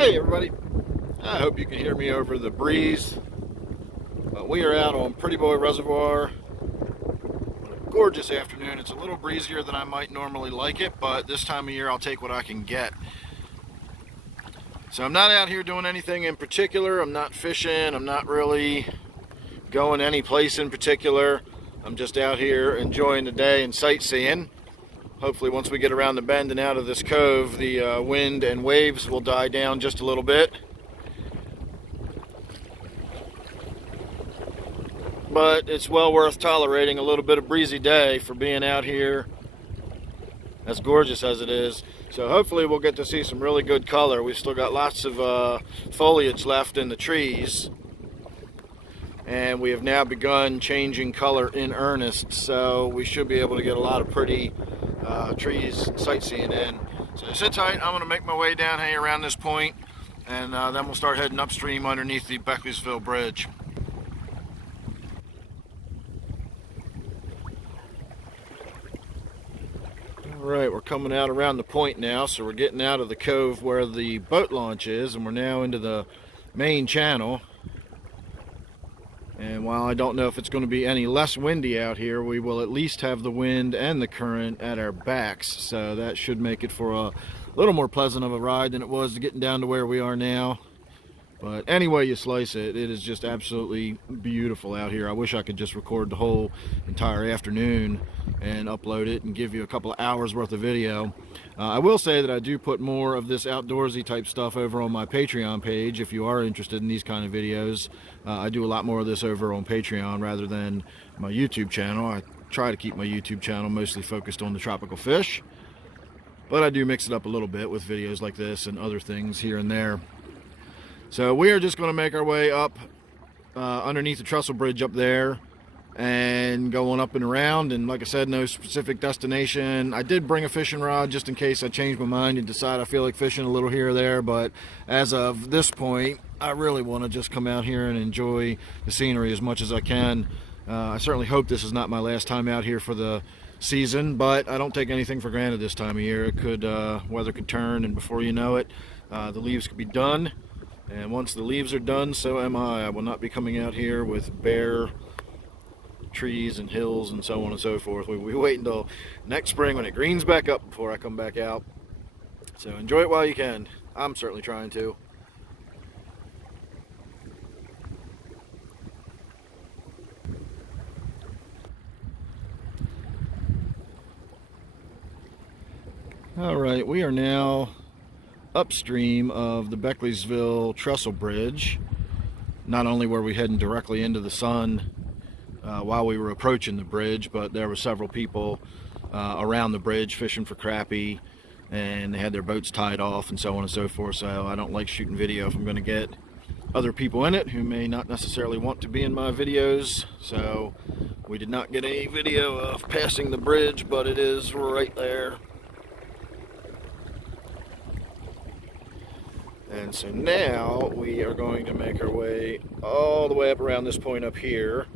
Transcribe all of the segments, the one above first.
Hey everybody, I hope you can hear me over the breeze. We are out on Prettyboy Reservoir on a gorgeous afternoon. It's a little breezier than I might normally like it, but this time of year I'll take what I can get. So I'm not out here doing anything in particular. I'm not fishing. I'm not really going any place in particular. I'm just out here enjoying the day and sightseeing. Hopefully once we get around the bend and out of this cove, the wind and waves will die down just a little bit. But it's well worth tolerating a little bit of breezy day for being out here as gorgeous as it is. So hopefully we'll get to see some really good color. We've still got lots of foliage left in the trees, and we have now begun changing color in earnest, so we should be able to get a lot of pretty trees sightseeing in. So sit tight. I'm going to make my way down here around this point, and then we'll start heading upstream underneath the Beckleysville Bridge. Alright, we're coming out around the point now, so we're getting out of the cove where the boat launch is, and we're now into the main channel. And while I don't know if it's going to be any less windy out here, we will at least have the wind and the current at our backs, so that should make it for a little more pleasant of a ride than it was getting down to where we are now. But any way you slice it, it is just absolutely beautiful out here. I wish I could just record the whole entire afternoon and upload it and give you a couple of hours worth of video. I will say that I do put more of this outdoorsy type stuff over on my Patreon page. If you are interested in these kind of videos, I do a lot more of this over on Patreon rather than my YouTube channel. I try to keep my YouTube channel mostly focused on the tropical fish, but I do mix it up a little bit with videos like this and other things here and there. So we are just going to make our way up underneath the trestle bridge up there and going up and around. And like I said, no specific destination. I did bring a fishing rod just in case I change my mind and decide I feel like fishing a little here or there. But as of this point, I really want to just come out here and enjoy the scenery as much as I can. I certainly hope this is not my last time out here for the season, but I don't take anything for granted this time of year. It could, weather could turn, and before you know it, the leaves could be done. And once the leaves are done, so am I. I will not be coming out here with bare trees and hills and so on and so forth. We wait until next spring when it greens back up before I come back out. So enjoy it while you can. I'm certainly trying to. Alright, we are now upstream of the Beckleysville Trestle Bridge. Not only were we heading directly into the sun while we were approaching the bridge, but there were several people around the bridge fishing for crappie, and they had their boats tied off and so on and so forth. So I don't like shooting video if I'm going to get other people in it who may not necessarily want to be in my videos. So we did not get any video of passing the bridge, but it is right there. And so now we are going to make our way all the way up around this point up here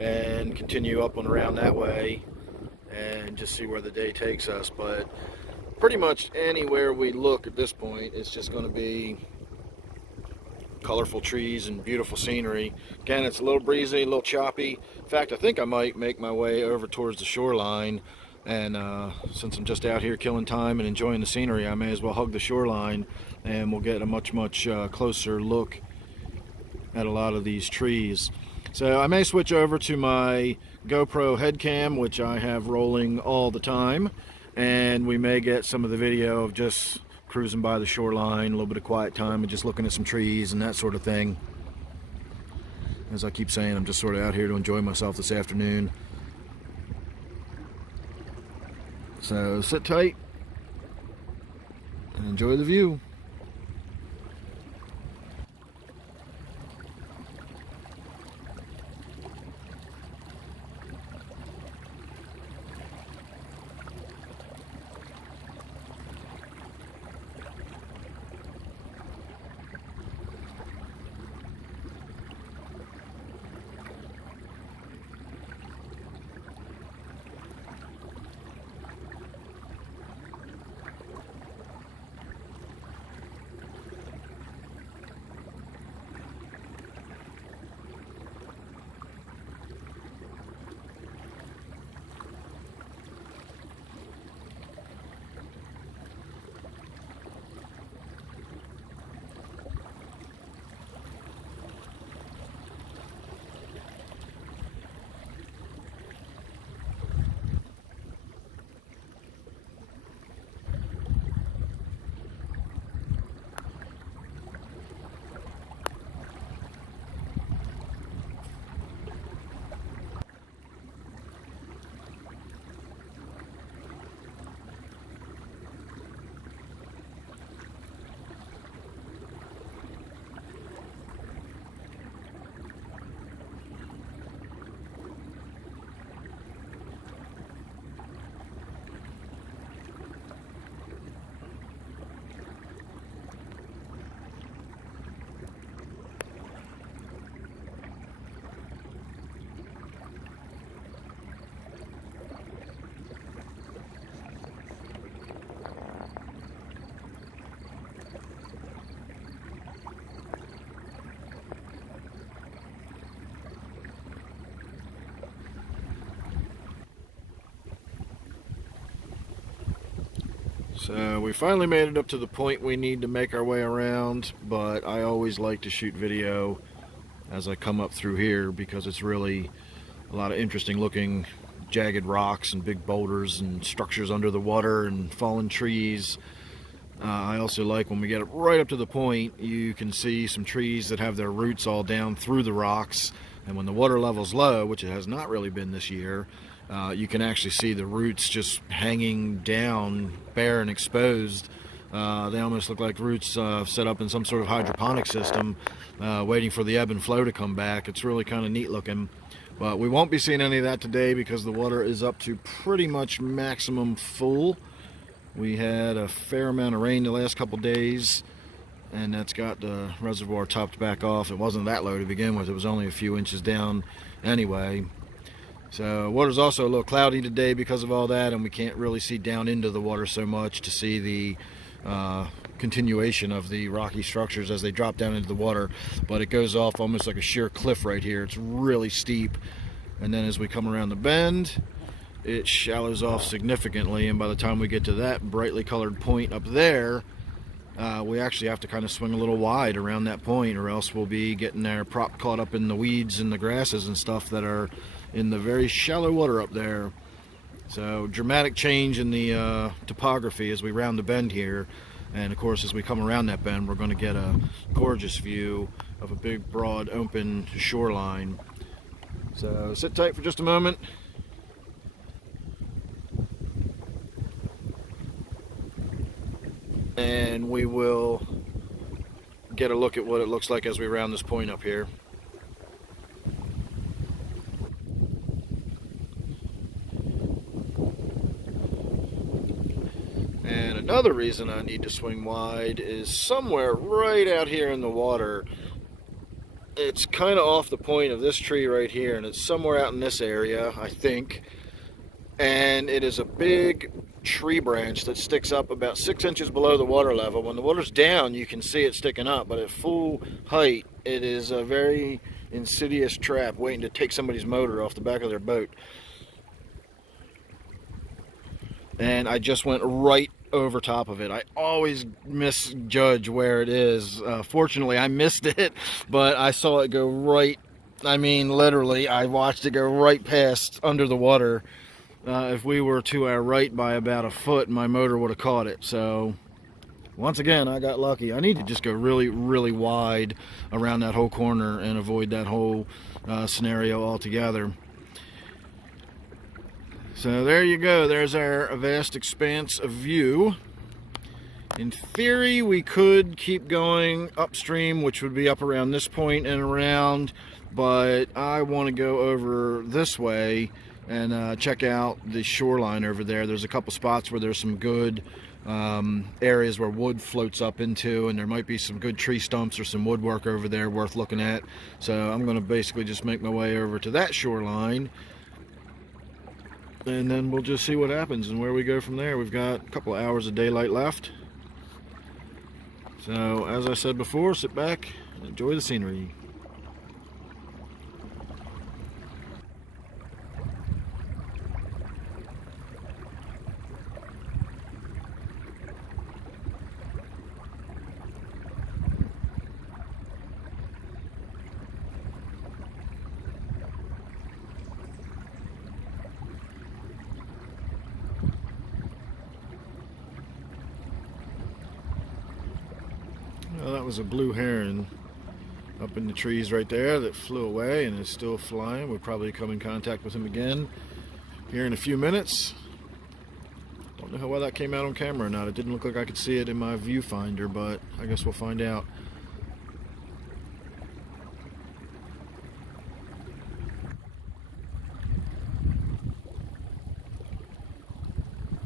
and continue up and around that way and just see where the day takes us. But pretty much anywhere we look at this point, it's just going to be colorful trees and beautiful scenery. Again, it's a little breezy, a little choppy. In fact, I think I might make my way over towards the shoreline. And since I'm just out here killing time and enjoying the scenery, I may as well hug the shoreline, and we'll get a much closer look at a lot of these trees. So I may switch over to my GoPro head cam, which I have rolling all the time, and we may get some of the video of just cruising by the shoreline, a little bit of quiet time and just looking at some trees and that sort of thing. As I keep saying, I'm just sort of out here to enjoy myself this afternoon. So sit tight and enjoy the view. So we finally made it up to the point we need to make our way around, but I always like to shoot video as I come up through here because it's really a lot of interesting looking jagged rocks and big boulders and structures under the water and fallen trees. I also like when we get right up to the point, you can see some trees that have their roots all down through the rocks, and when the water level's low, which it has not really been this year, you can actually see the roots just hanging down bare and exposed. They almost look like roots set up in some sort of hydroponic system, waiting for the ebb and flow to come back. It's really kind of neat looking. But we won't be seeing any of that today because the water is up to pretty much maximum full. We had a fair amount of rain the last couple days, and that's got the reservoir topped back off. It wasn't that low to begin with. It was only a few inches down anyway. So water's also a little cloudy today because of all that, and we can't really see down into the water so much to see the continuation of the rocky structures as they drop down into the water. But it goes off almost like a sheer cliff right here. It's really steep, and then as we come around the bend, it shallows off significantly, and by the time we get to that brightly colored point up there, we actually have to kind of swing a little wide around that point, or else we'll be getting our prop caught up in the weeds and the grasses and stuff that are in the very shallow water up there. So dramatic change in the topography as we round the bend here, and of course as we come around that bend we're going to get a gorgeous view of a big broad open shoreline. So sit tight for just a moment. And we will get a look at what it looks like as we round this point up here. And another reason I need to swing wide is somewhere right out here in the water. It's kind of off the point of this tree right here, and it's somewhere out in this area, I think. And it is a big tree branch that sticks up about 6 inches below the water level. When the water's down, you can see it sticking up, but at full height, it is a very insidious trap waiting to take somebody's motor off the back of their boat. And I just went right over top of it. I always misjudge where it is. Fortunately, I missed it, but I saw it go right, I mean, literally, I watched it go right past under the water. If we were to our right by about a foot, my motor would have caught it. So once again, I got lucky. I need to just go really, really wide around that whole corner and avoid that whole scenario altogether. So there you go. There's our vast expanse of view. In theory, we could keep going upstream, which would be up around this point and around, but I want to go over this way and check out the shoreline over there. There's a couple spots where there's some good areas where wood floats up into, and there might be some good tree stumps or some woodwork over there worth looking at. So I'm going to basically just make my way over to that shoreline, and then we'll just see what happens and where we go from there. We've got a couple of hours of daylight left. So as I said before, sit back and enjoy the scenery. Well, that was a blue heron up in the trees right there that flew away and is still flying. We'll probably come in contact with him again here in a few minutes. Don't know how well that came out on camera or not. It didn't look like I could see it in my viewfinder, but I guess we'll find out.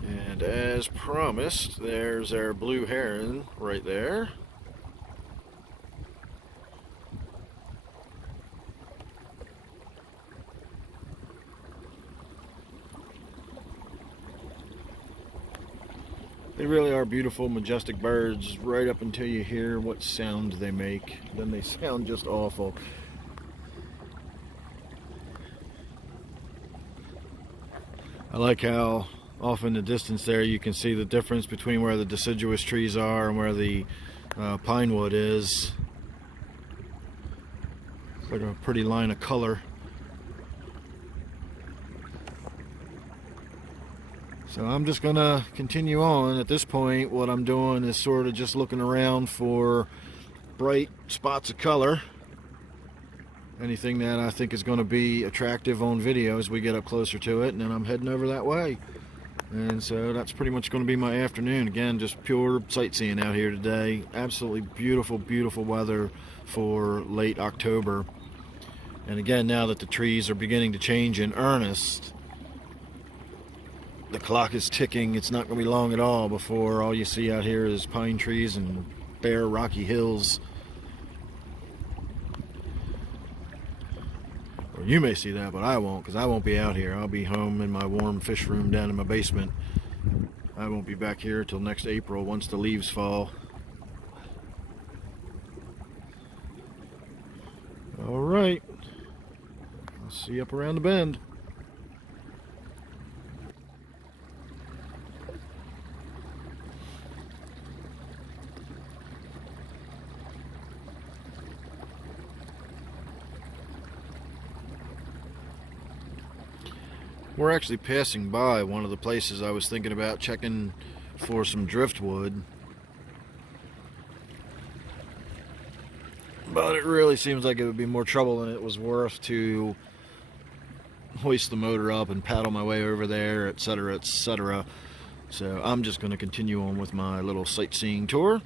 And as promised, there's our blue heron right there. They really are beautiful, majestic birds right up until you hear what sound they make. Then they sound just awful. I like how Off in the distance there, you can see the difference between where the deciduous trees are and where the pine wood is. It's like a pretty line of color. So I'm just gonna continue on. At this point, what I'm doing is sort of just looking around for bright spots of color. Anything that I think is going to be attractive on video as we get up closer to it, and then I'm heading over that way. And so that's pretty much going to be my afternoon. Again, just pure sightseeing out here today. Absolutely beautiful, beautiful weather for late October. And again, now that the trees are beginning to change in earnest, the clock is ticking. It's not going to be long at all before all you see out here is pine trees and bare rocky hills. Or you may see that, but I won't, because I won't be out here. I'll be home in my warm fish room down in my basement. I won't be back here till next April once the leaves fall. All right. I'll see you up around the bend. We're actually passing by one of the places I was thinking about checking for some driftwood. But it really seems like it would be more trouble than it was worth to hoist the motor up and paddle my way over there, etc., etc. So I'm just going to continue on with my little sightseeing tour.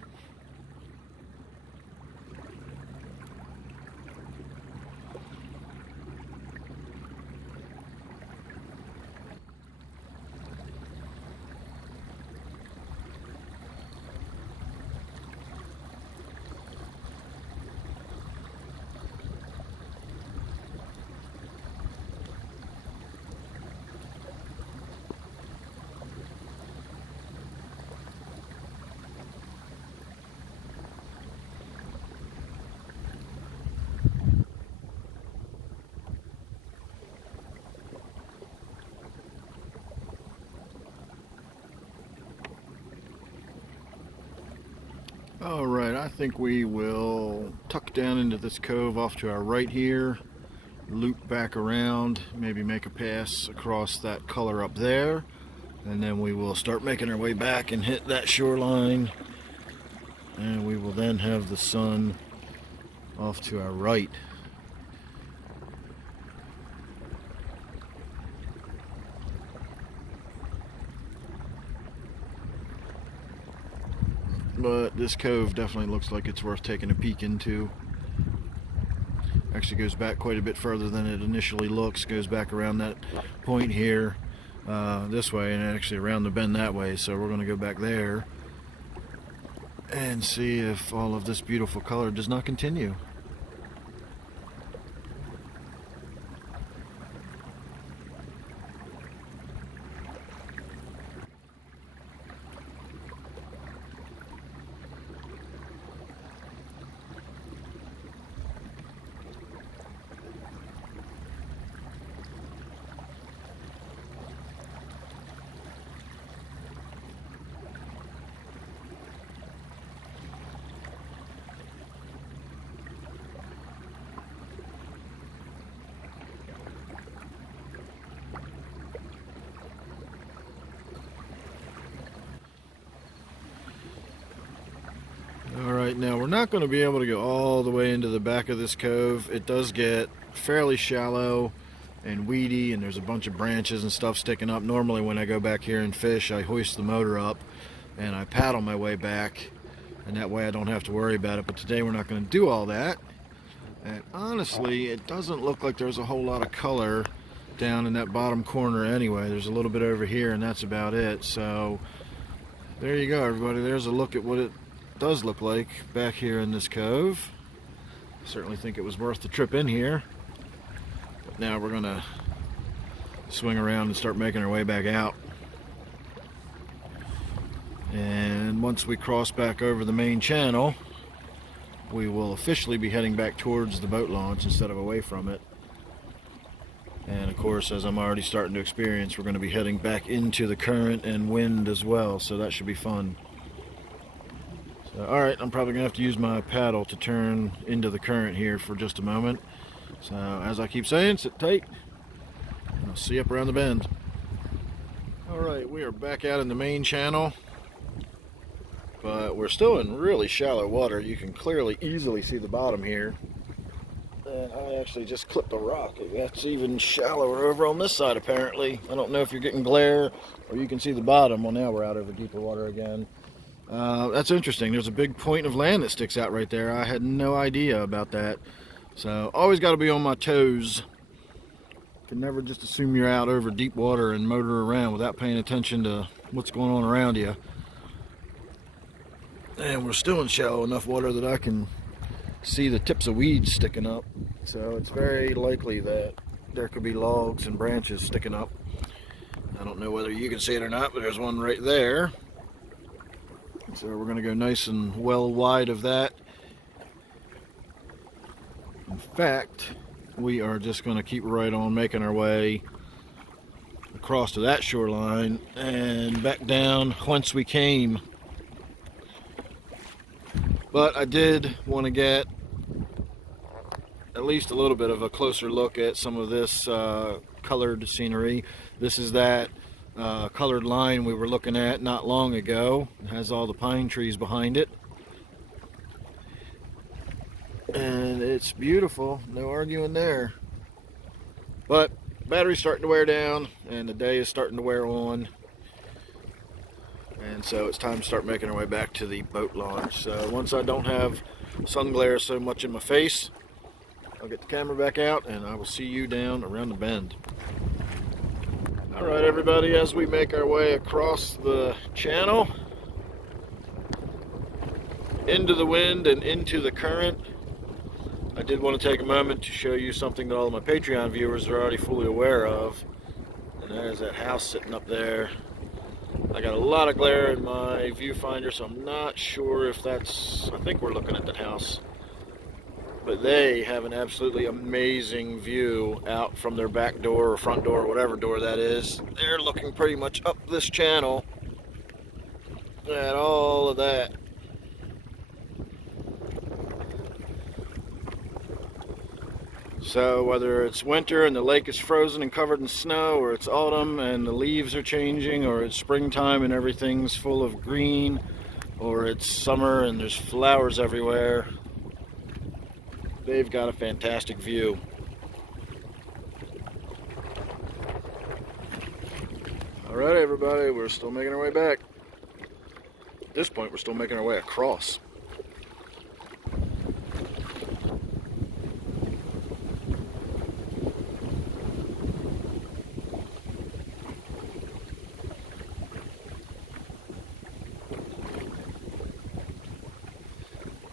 Alright, I think we will tuck down into this cove off to our right here, loop back around, maybe make a pass across that color up there, and then we will start making our way back and hit that shoreline, and we will then have the sun off to our right. But this cove definitely looks like it's worth taking a peek into. Actually goes back quite a bit further than it initially looks. Goes back around that point here this way, and actually around the bend that way. So we're going to go back there and see if all of this beautiful color does not continue. Alright, now we're not going to be able to go all the way into the back of this cove. It does get fairly shallow and weedy, and there's a bunch of branches and stuff sticking up. Normally when I go back here and fish, I hoist the motor up and I paddle my way back, and that way I don't have to worry about it. But today we're not going to do all that. And honestly, it doesn't look like there's a whole lot of color down in that bottom corner anyway. There's a little bit over here, and that's about it. So there you go, everybody. There's a look at what it does look like back here in this cove. Certainly think it was worth the trip in here. But now we're gonna swing around and start making our way back out. And once we cross back over the main channel, we will officially be heading back towards the boat launch instead of away from it. And of course, as I'm already starting to experience, we're going to be heading back into the current and wind as well, so that should be fun. So, alright, I'm probably going to have to use my paddle to turn into the current here for just a moment. So, as I keep saying, sit tight. I'll see you up around the bend. Alright, we are back out in the main channel, but we're still in really shallow water. You can clearly, easily see the bottom here. And I actually just clipped a rock. That's even shallower over on this side, apparently. I don't know if you're getting glare or you can see the bottom. Well, now we're out over deeper water again. That's interesting. There's a big point of land that sticks out right there. I had no idea about that. So, always got to be on my toes. Can never just assume you're out over deep water and motor around without paying attention to what's going on around you. And we're still in shallow enough water that I can see the tips of weeds sticking up. So it's very likely that there could be logs and branches sticking up. I don't know whether you can see it or not, but there's one right there. So we're going to go nice and well wide of that. In fact, we are just going to keep right on making our way across to that shoreline and back down whence we came. But I did want to get at least a little bit of a closer look at some of this colored scenery. This is that colored line we were looking at not long ago. It has all the pine trees behind it. And it's beautiful, no arguing there. But battery's starting to wear down and the day is starting to wear on. And so it's time to start making our way back to the boat launch. So once I don't have sun glare so much in my face, I'll get the camera back out and I will see you down around the bend. Alright everybody, as we make our way across the channel, into the wind and into the current, I did want to take a moment to show you something that all of my Patreon viewers are already fully aware of. And that is that house sitting up there. I got a lot of glare in my viewfinder, so I'm not sure if that's... I think we're looking at that house. But they have an absolutely amazing view out from their back door or front door, or whatever door that is. They're looking pretty much up this channel at all of that. So whether it's winter and the lake is frozen and covered in snow, or it's autumn and the leaves are changing, or it's springtime and everything's full of green, or it's summer and there's flowers everywhere, they've got a fantastic view. Alright everybody, we're still making our way back. At this point we're still making our way across.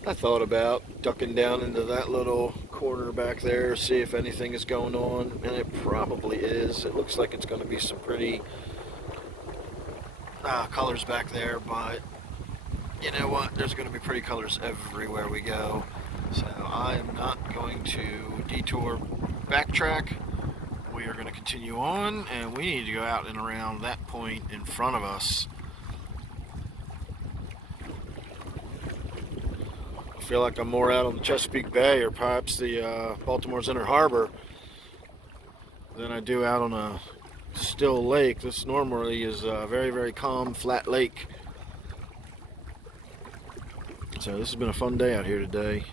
I thought about ducking down into that little corner back there, see if anything is going on, and it probably is. It looks like it's going to be some pretty colors back there, but you know what? There's going to be pretty colors everywhere we go. So I am not going to detour, backtrack. We are going to continue on, and we need to go out and around that point in front of us. I feel like I'm more out on the Chesapeake Bay or perhaps the Baltimore's Inner Harbor than I do out on a still lake. This normally is a very, very calm, flat lake. So this has been a fun day out here today.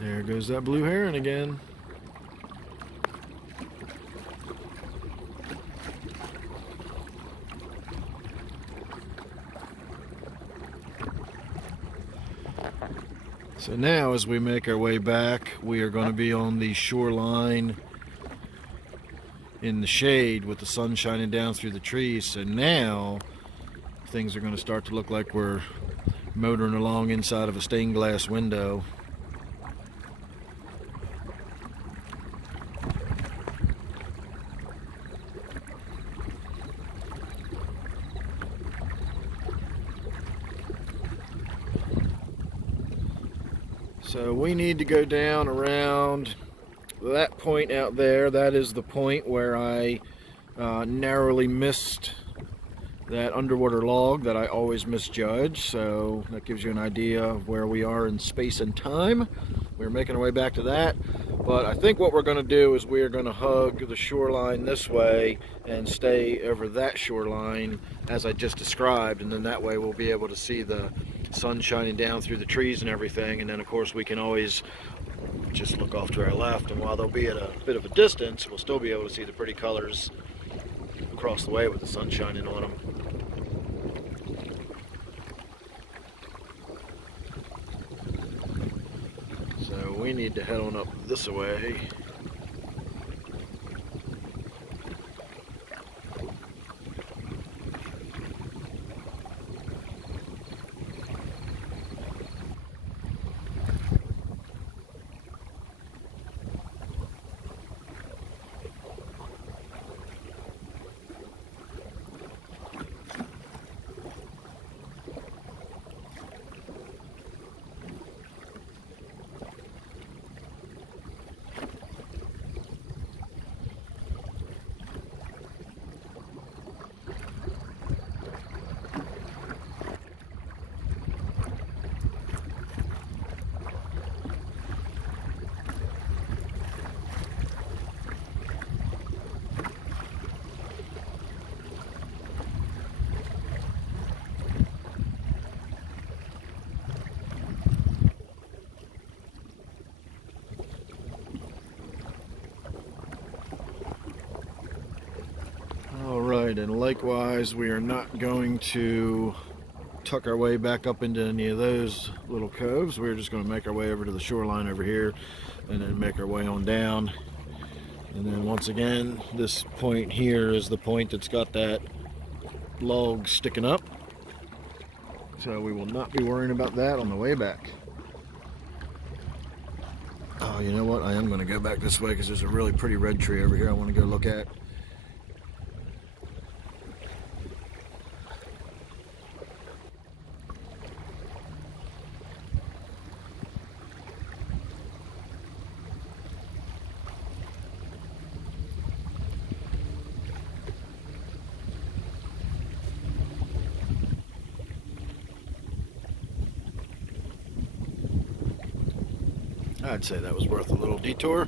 There goes that blue heron again. So now as we make our way back, we are going to be on the shoreline in the shade with the sun shining down through the trees. So now things are going to start to look like we're motoring along inside of a stained glass window. So we need to go down around that point out there. That is the point where I narrowly missed that underwater log that I always misjudge. So that gives you an idea of where we are in space and time. We're making our way back to that. But I think what we're going to do is we are going to hug the shoreline this way and stay over that shoreline as I just described, and then that way we'll be able to see the sun shining down through the trees and everything. And then of course we can always just look off to our left, and while they'll be at a bit of a distance, we'll still be able to see the pretty colors across the way with the sun shining on them. So we need to head on up this way. Alright, and likewise we are not going to tuck our way back up into any of those little coves. We're just going to make our way over to the shoreline over here and then make our way on down. And then once again, this point here is the point that's got that log sticking up. So we will not be worrying about that on the way back. Oh, you know what? I am going to go back this way because there's a really pretty red tree over here I want to go look at. I'd say that was worth a little detour.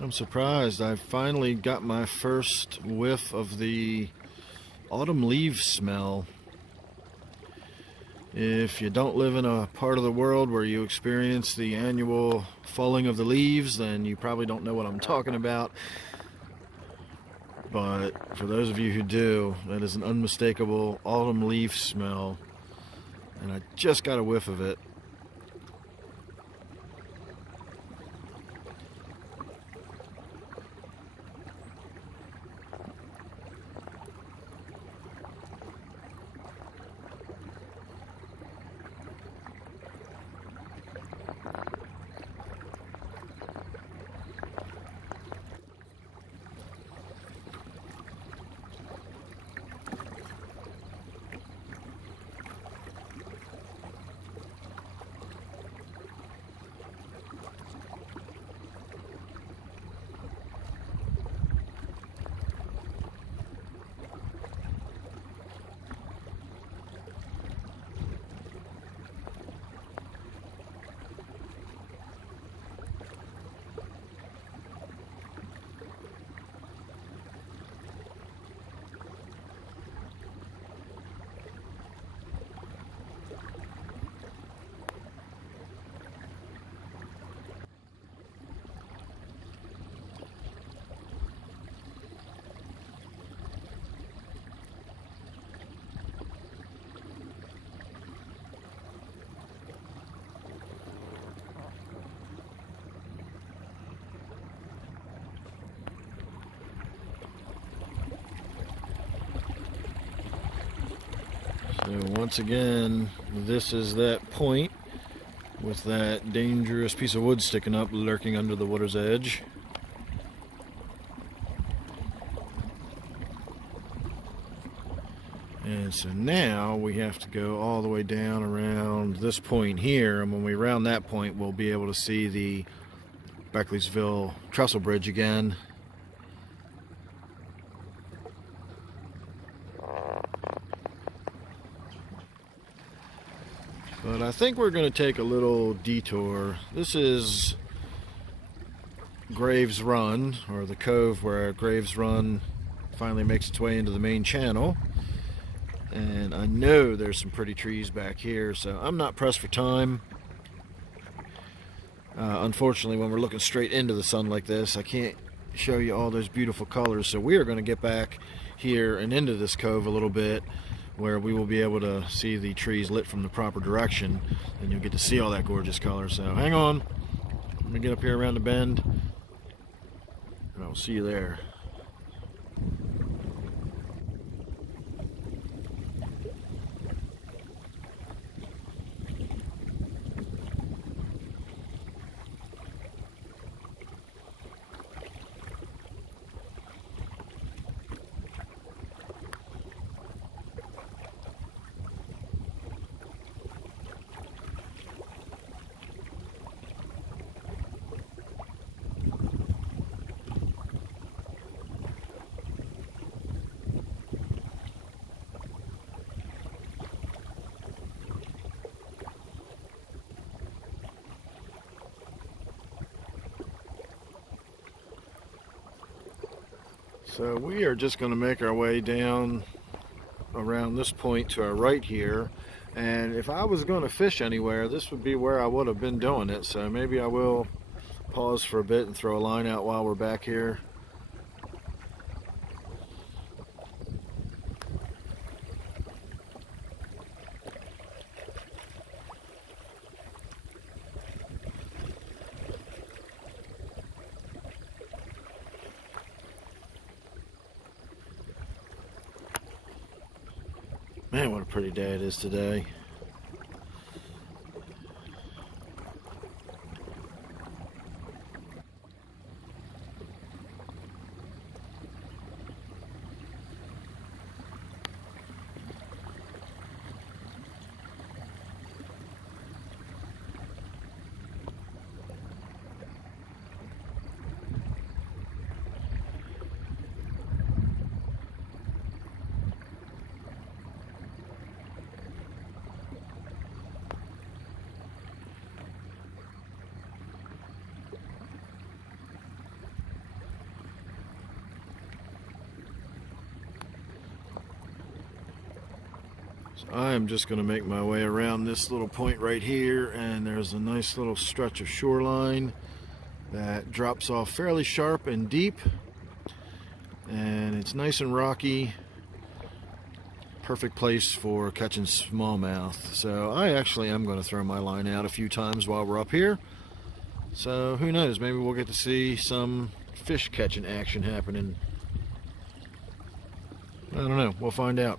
I'm surprised. I finally got my first whiff of the autumn leaf smell. If you don't live in a part of the world where you experience the annual falling of the leaves, then you probably don't know what I'm talking about. But for those of you who do, that is an unmistakable autumn leaf smell. And I just got a whiff of it. So once again, this is that point with that dangerous piece of wood sticking up, lurking under the water's edge. And so now we have to go all the way down around this point here, and when we round that point, we'll be able to see the Beckleysville Trestle Bridge again. But I think we're going to take a little detour. This is Graves Run, or the cove where Graves Run finally makes its way into the main channel. And I know there's some pretty trees back here, so I'm not pressed for time. Unfortunately, when we're looking straight into the sun like this, I can't show you all those beautiful colors. So we are going to get back here and into this cove a little bit, where we will be able to see the trees lit from the proper direction, and you'll get to see all that gorgeous color. So hang on, let me get up here around the bend, and I'll see you there. So we are just going to make our way down around this point to our right here, and if I was going to fish anywhere, this would be where I would have been doing it. So maybe I will pause for a bit and throw a line out while we're back here. Man, what a pretty day it is today. I am just going to make my way around this little point right here, and there's a nice little stretch of shoreline that drops off fairly sharp and deep, and it's nice and rocky. Perfect place for catching smallmouth. So I actually am going to throw my line out a few times while we're up here. So who knows, maybe we'll get to see some fish catching action happening. I don't know, we'll find out.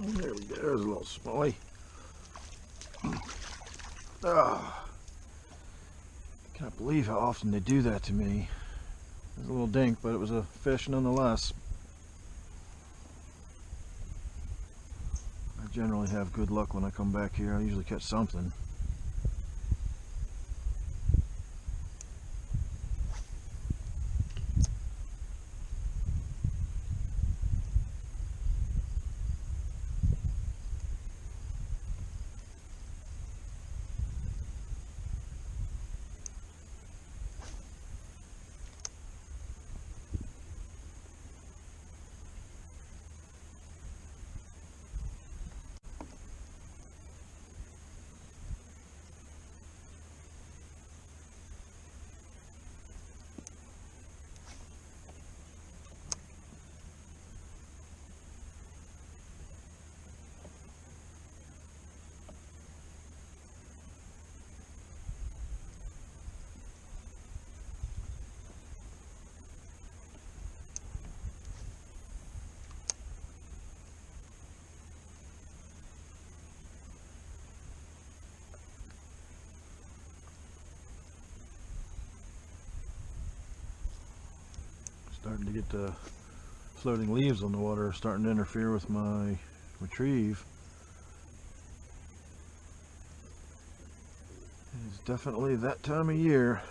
There we go, there's a little smallie. Ah, can't believe how often they do that to me. It was a little dink, but it was a fish nonetheless. I generally have good luck when I come back here. I usually catch something. Starting to get the floating leaves on the water, starting to interfere with my retrieve. It's definitely that time of year.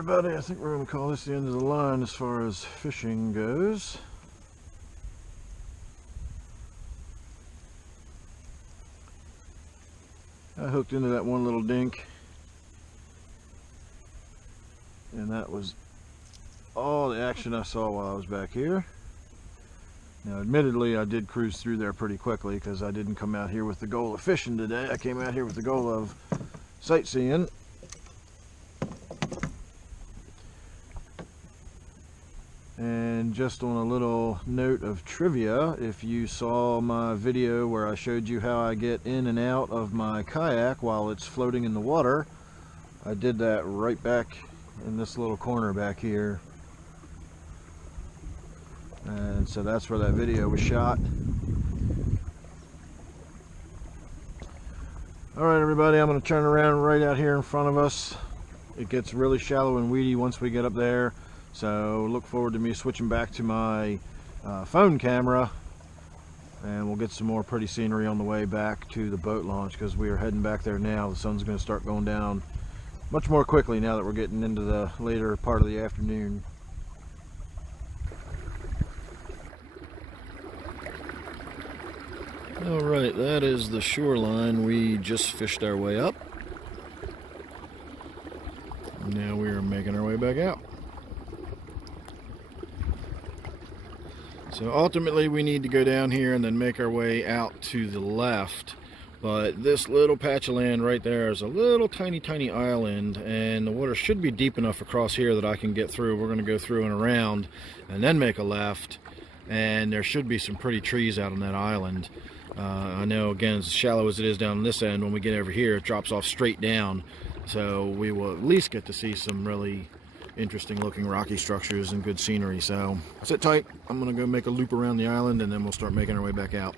everybody. I think we're going to call this the end of the line as far as fishing goes. I hooked into that one little dink, and that was all the action I saw while I was back here. Now, admittedly, I did cruise through there pretty quickly because I didn't come out here with the goal of fishing today. I came out here with the goal of sightseeing. And just on a little note of trivia, if you saw my video where I showed you how I get in and out of my kayak while it's floating in the water, I did that right back in this little corner back here. And so that's where that video was shot. Alright everybody, I'm going to turn around right out here in front of us. It gets really shallow and weedy once we get up there. So look forward to me switching back to my phone camera, and we'll get some more pretty scenery on the way back to the boat launch, because we are heading back there now. The sun's going to start going down much more quickly now that we're getting into the later part of the afternoon. Alright, that is the shoreline. We just fished our way up. Now we are making our way back out. So ultimately we need to go down here and then make our way out to the left. But this little patch of land right there is a little tiny island, and the water should be deep enough across here that I can get through. We're going to go through and around and then make a left, and there should be some pretty trees out on that island. I know, again, as shallow as it is down this end, when we get over here it drops off straight down, so we will at least get to see some really interesting looking rocky structures and good scenery. So sit tight, I'm gonna go make a loop around the island and then we'll start making our way back out.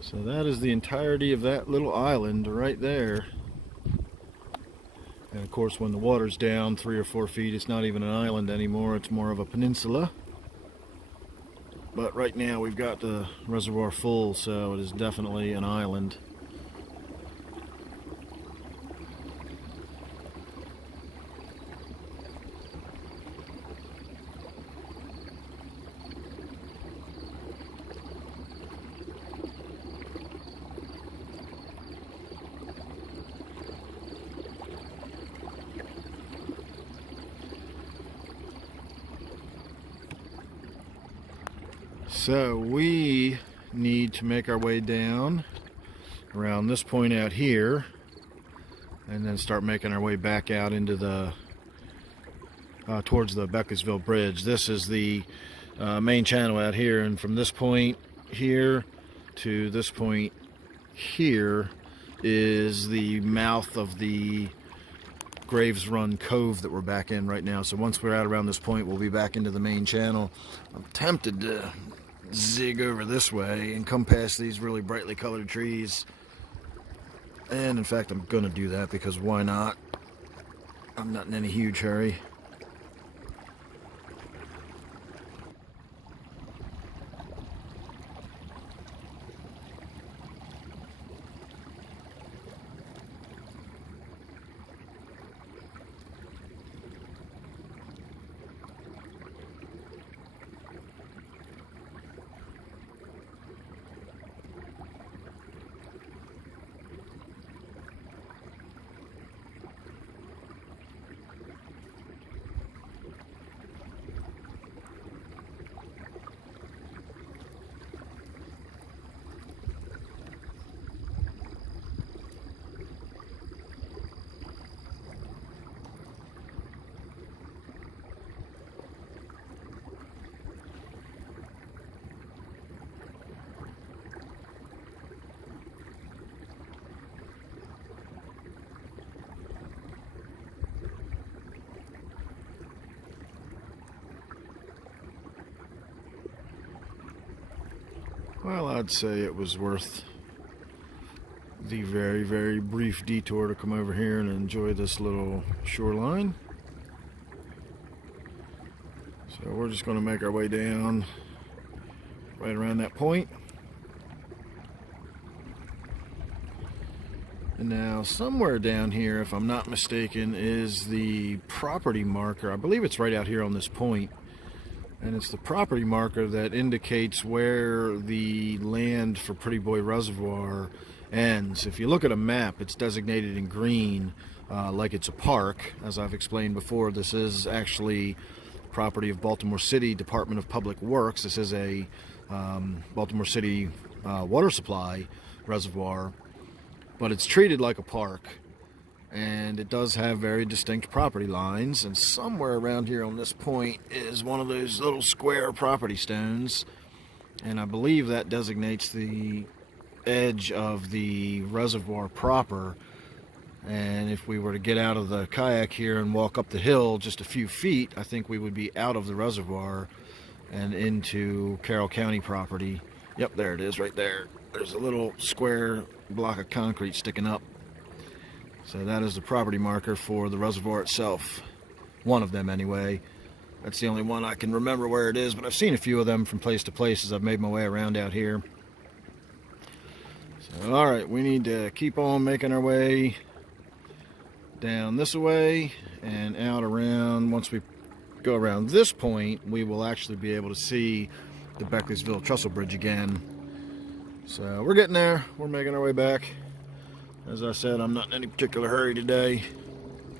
So that is the entirety of that little island right there. And of course, when the water's down 3 or 4 feet, it's not even an island anymore, it's more of a peninsula. But right now we've got the reservoir full, so it is definitely an island. So we need to make our way down around this point out here and then start making our way back out into the towards the Beckesville Bridge. This is the main channel out here, and from this point here to this point here is the mouth of the Graves Run Cove that we're back in right now. So once we're out around this point, we'll be back into the main channel. I'm tempted to zig over this way and come past these really brightly colored trees, and in fact I'm gonna do that because why not? I'm not in any huge hurry. Well, I'd say it was worth the very brief detour to come over here and enjoy this little shoreline. So we're just going to make our way down right around that point. And now somewhere down here, if I'm not mistaken, is the property marker. I believe it's right out here on this point. And it's the property marker that indicates where the land for Prettyboy Reservoir ends. If you look at a map, it's designated in green, like it's a park. As I've explained before, this is actually property of Baltimore City Department of Public Works. This is a Baltimore City water supply reservoir, but it's treated like a park, and it does have very distinct property lines. And somewhere around here on this point is one of those little square property stones, and I believe that designates the edge of the reservoir proper. And if we were to get out of the kayak here and walk up the hill just a few feet, I think we would be out of the reservoir and into Carroll County property. Yep, there it is right there. There's a little square block of concrete sticking up. So that is the property marker for the reservoir itself. One of them anyway. That's the only one I can remember where it is, but I've seen a few of them from place to place as I've made my way around out here. So, alright, we need to keep on making our way down this way and out around. Once we go around this point, we will actually be able to see the Beckleysville Trestle Bridge again. So we're getting there. We're making our way back. As I said, I'm not in any particular hurry today.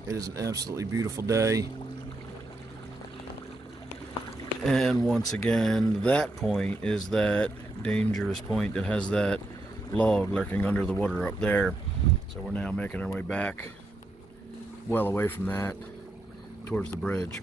It is an absolutely beautiful day. And once again, that point is that dangerous point that has that log lurking under the water up there. So we're now making our way back, well away from that, towards the bridge.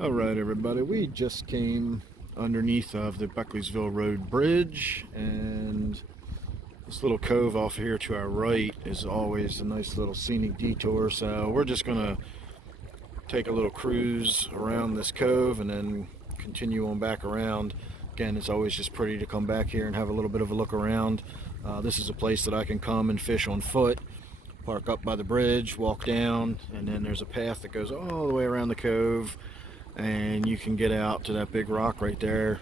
All right, everybody, we just came underneath of the Beckleysville Road Bridge, and this little cove off here to our right is always a nice little scenic detour. So we're just gonna take a little cruise around this cove and then continue on back around. Again, it's always just pretty to come back here and have a little bit of a look around. This is a place that I can come and fish on foot, park up by the bridge, walk down, and then there's a path that goes all the way around the cove, and you can get out to that big rock right there,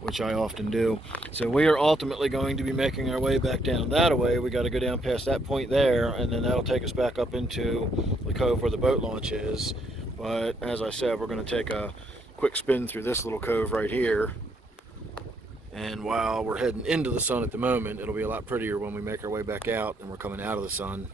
which I often do. So we are ultimately going to be making our way back down that way. We got to go down past that point there, and then that'll take us back up into the cove where the boat launch is. But as I said, we're going to take a quick spin through this little cove right here, and while we're heading into the sun at the moment, it'll be a lot prettier when we make our way back out and we're coming out of the sun.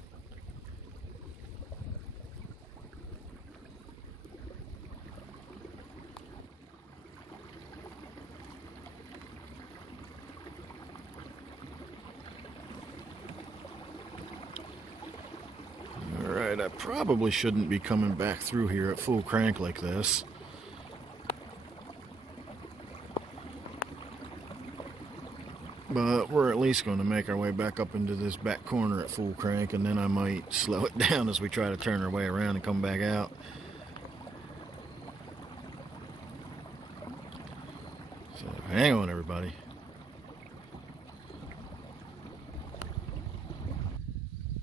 Alright, I probably shouldn't be coming back through here at full crank like this. But we're at least going to make our way back up into this back corner at full crank, and then I might slow it down as we try to turn our way around and come back out. So hang on, everybody.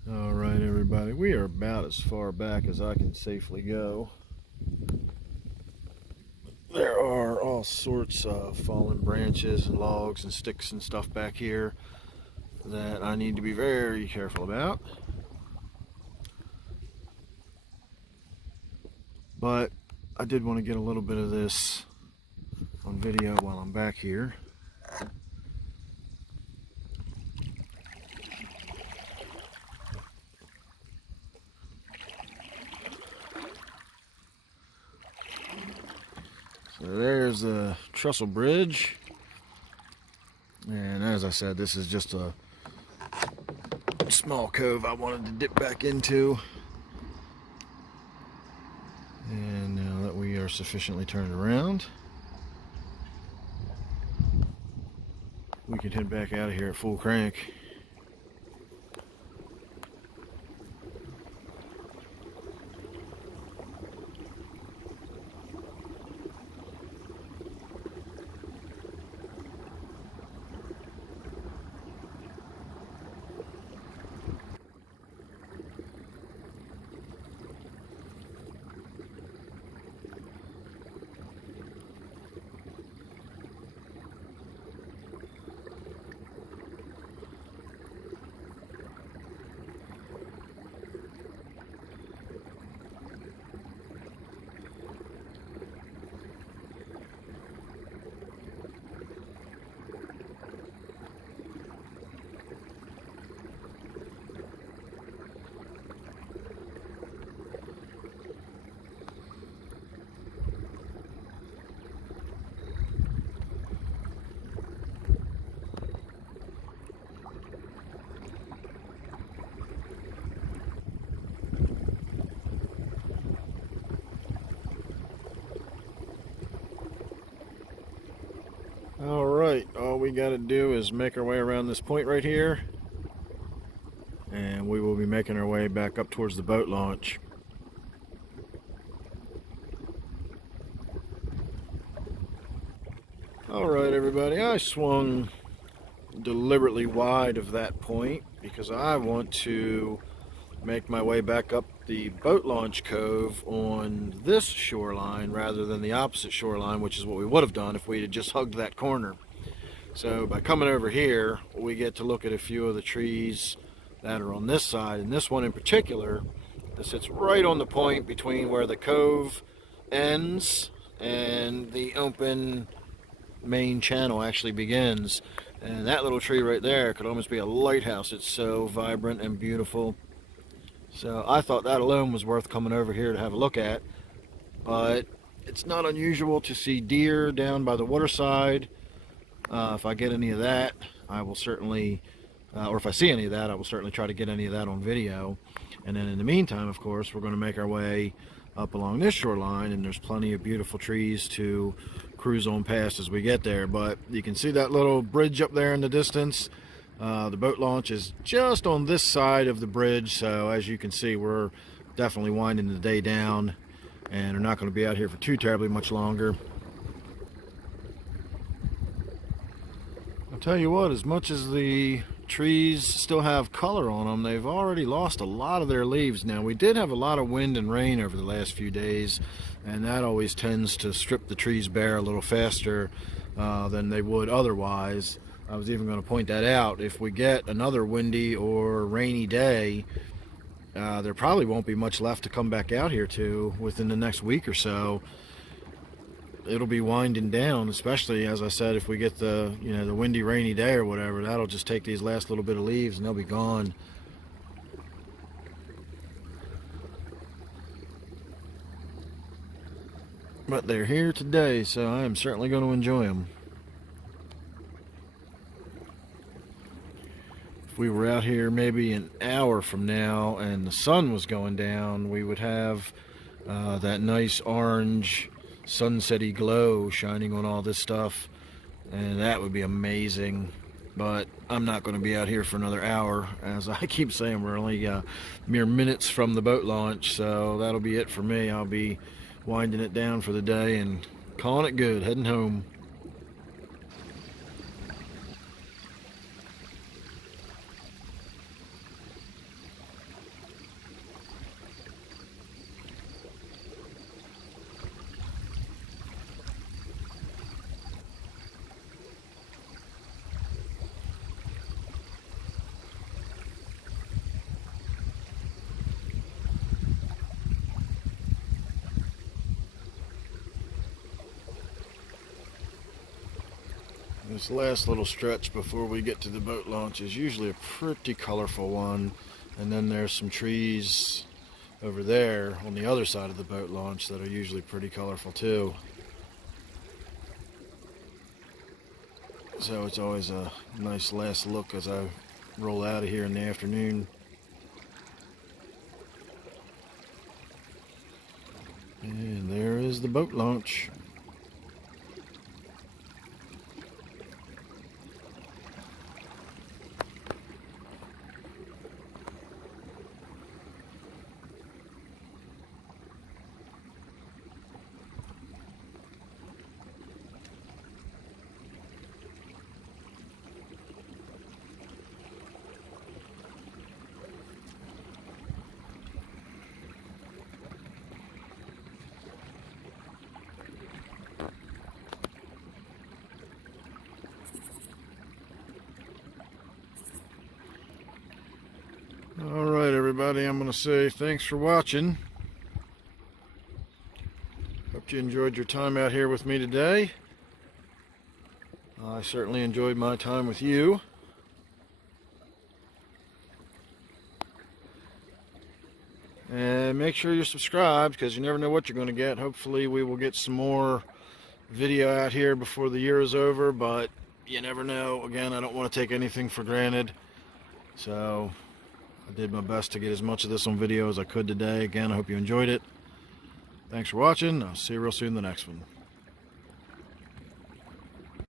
Alright, everybody, we are about as far back as I can safely go. There are all sorts of fallen branches and logs and sticks and stuff back here that I need to be very careful about. But I did want to get a little bit of this on video while I'm back here. So there's the Trestle Bridge, and as I said, this is just a small cove I wanted to dip back into. And now that we are sufficiently turned around, we can head back out of here at full crank. Alright, all we got to do is make our way around this point right here, and we will be making our way back up towards the boat launch. Alright everybody, I swung deliberately wide of that point because I want to make my way back up the boat launch cove on this shoreline rather than the opposite shoreline, which is what we would have done if we had just hugged that corner. So by coming over here, we get to look at a few of the trees that are on this side, and this one in particular that sits right on the point between where the cove ends and the open main channel actually begins. And that little tree right there could almost be a lighthouse. It's so vibrant and beautiful. So I thought that alone was worth coming over here to have a look at. But it's not unusual to see deer down by the waterside. If I get any of that, I will certainly, or if I see any of that, I will certainly try to get any of that on video. And then in the meantime, of course, we're going to make our way up along this shoreline, and there's plenty of beautiful trees to cruise on past as we get there. But you can see that little bridge up there in the distance. The boat launch is just on this side of the bridge, so as you can see, we're definitely winding the day down and are not going to be out here for too terribly much longer. I'll tell you what, as much as the trees still have color on them, they've already lost a lot of their leaves. Now, we did have a lot of wind and rain over the last few days, and that always tends to strip the trees bare a little faster than they would otherwise. I was even going to point that out. If we get another windy or rainy day, there probably won't be much left to come back out here to within the next week or so. It'll be winding down, especially, as I said, if we get the windy, rainy day or whatever. That'll just take these last little bit of leaves and they'll be gone. But they're here today, so I am certainly going to enjoy them. If we were out here maybe an hour from now and the sun was going down, we would have that nice orange sunset-y glow shining on all this stuff, and that would be amazing. But I'm not going to be out here for another hour. As I keep saying, we're only mere minutes from the boat launch, so that'll be it for me. I'll be winding it down for the day and calling it good, heading home. This last little stretch before we get to the boat launch is usually a pretty colorful one, and then there's some trees over there on the other side of the boat launch that are usually pretty colorful too. So it's always a nice last look as I roll out of here in the afternoon. And there is the boat launch. Alright everybody, I'm going to say thanks for watching. Hope you enjoyed your time out here with me today. I certainly enjoyed my time with you. And make sure you're subscribed, because you never know what you're going to get. Hopefully we will get some more video out here before the year is over, but you never know. Again, I don't want to take anything for granted. So I did my best to get as much of this on video as I could today. Again, I hope you enjoyed it. Thanks for watching. I'll see you real soon in the next one.